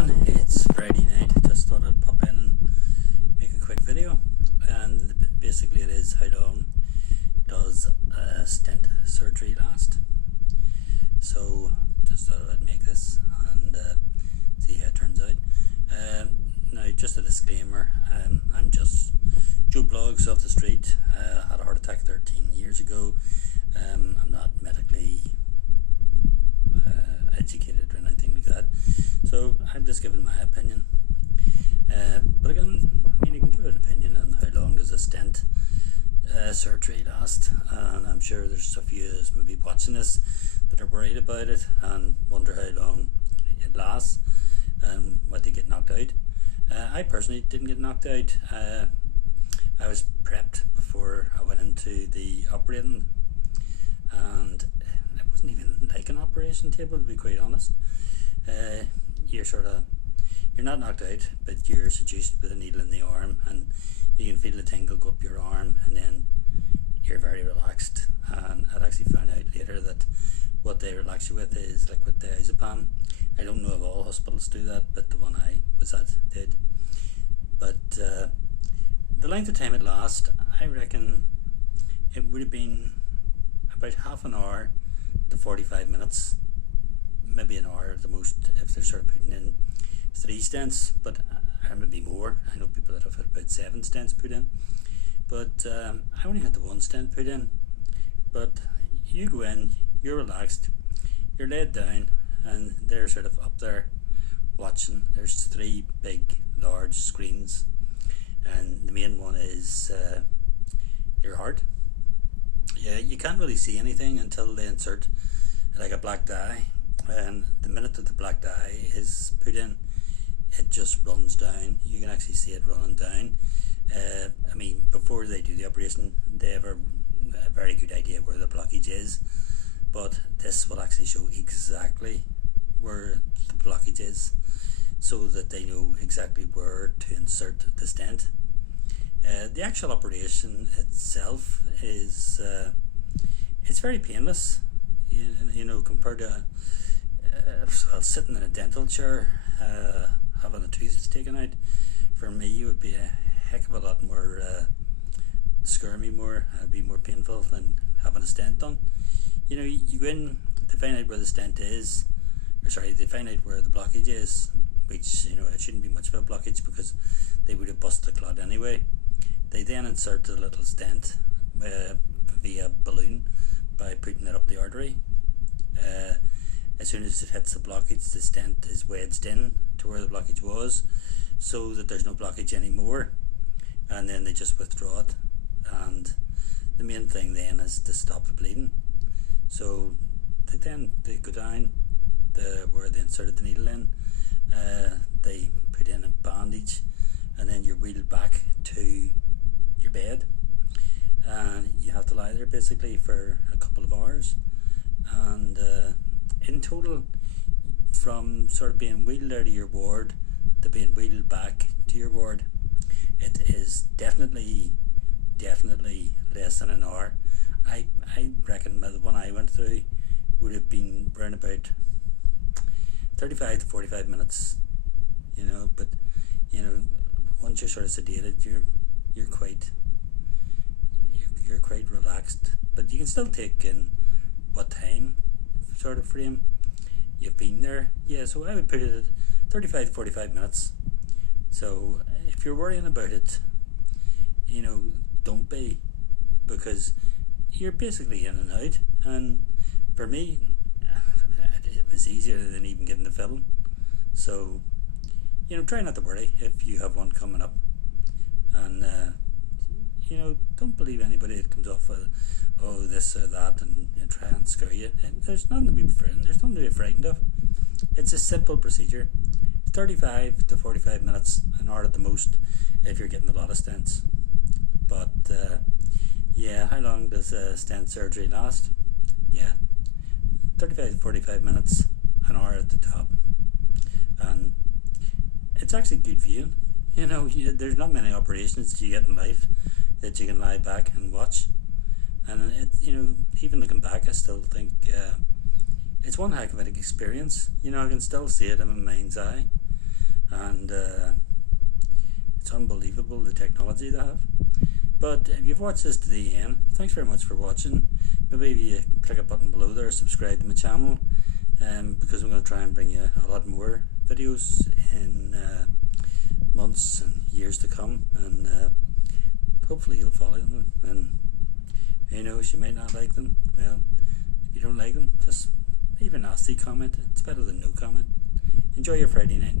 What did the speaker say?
everyone, it's Friday night. Just thought I'd pop in and make a quick video, and basically it is how long does stent surgery last. So just thought I'd make this and see how it turns out. Now just a disclaimer, I'm just Joe Blogs off the street. Had a heart attack 13 years ago. I'm not medically educated or anything like that, so I'm just giving my opinion. But again, you can give an opinion on how long does a stent surgery last, and I'm sure there's a few that's maybe watching this that are worried about it and wonder how long it lasts and what they get knocked out. I personally didn't get knocked out. I was prepped before I went into the operating, and it wasn't even like an operation table, to be quite honest. You're not knocked out, but you're seduced with a needle in the arm, and you can feel the tingle go up your arm, and then you're very relaxed. And I'd actually found out later that what they relax you with is liquid diazepam. I don't know if all hospitals do that, but the one I was at did. But the length of time it lasts, I reckon it would have been about half an hour to 45 minutes, maybe an hour at the most if they're sort of putting in 3 stents, but maybe more. I know people that have had about 7 stents put in, but I only had the 1 stent put in. But you go in, you're relaxed, you're laid down, and they're sort of up there watching. There's 3 big large screens, and the main one is your heart. Yeah, you can't really see anything until they insert like a black dye, and the minute that the black dye is put in, it just runs down. You can actually see it running down. I mean, before they do the operation, they have a very good idea where the blockage is, but this will actually show exactly where the blockage is, so that they know exactly where to insert the stent. The actual operation itself is it's very painless, you know, compared to sitting in a dental chair, having a tooth taken out. For me, it would be a heck of a lot more scare me more. It'd be more painful than having a stent done. You know, you go in, they find out where the stent is, they find out where the blockage is, which, you know, it shouldn't be much of a blockage because they would have busted the clot anyway. They then insert a little stent via balloon by putting it up the artery. As soon as it hits the blockage, the stent is wedged in to where the blockage was, so that there's no blockage anymore, and then they just withdraw it. And the main thing then is to stop the bleeding. So they go down where they inserted the needle in, they put in a bandage, and then you're wheeled back to your bed, and you have to lie there basically for a couple of hours. And in total, from sort of being wheeled out of your ward to being wheeled back to your ward, it is definitely less than an hour. I reckon the one I went through would have been around about 35 to 45 minutes, you know. But you know, once you're sort of sedated, you're quite relaxed, but you can still take in what time sort of frame you've been there. Yeah, so I would put it at 35 to 45 minutes. So if you're worrying about it, you know, don't be, because you're basically in and out. And for me, it was easier than even getting the film. So, you know, try not to worry if you have one coming up, and you know, don't believe anybody that comes off with this or that and try and scare you. There's nothing to be frightened. There's nothing to be frightened of. It's a simple procedure. 35 to 45 minutes, an hour at the most, if you're getting a lot of stents. But yeah, how long does stent surgery last? Yeah, 35 to 45 minutes, an hour at the top, and it's actually good viewing. You know, there's not many operations that you get in life that you can lie back and watch, and you know, even looking back, I still think it's one heck of an experience. You know, I can still see it in my mind's eye. and it's unbelievable the technology they have. But if you've watched this to the end, thanks very much for watching. Maybe if you click a button below there, subscribe to my channel, because I'm going to try and bring you a lot more videos in months and years to come, and hopefully you'll follow them. And who knows, you might not like them. Well, if you don't like them, just leave a nasty comment. It's better than no comment. Enjoy your Friday night.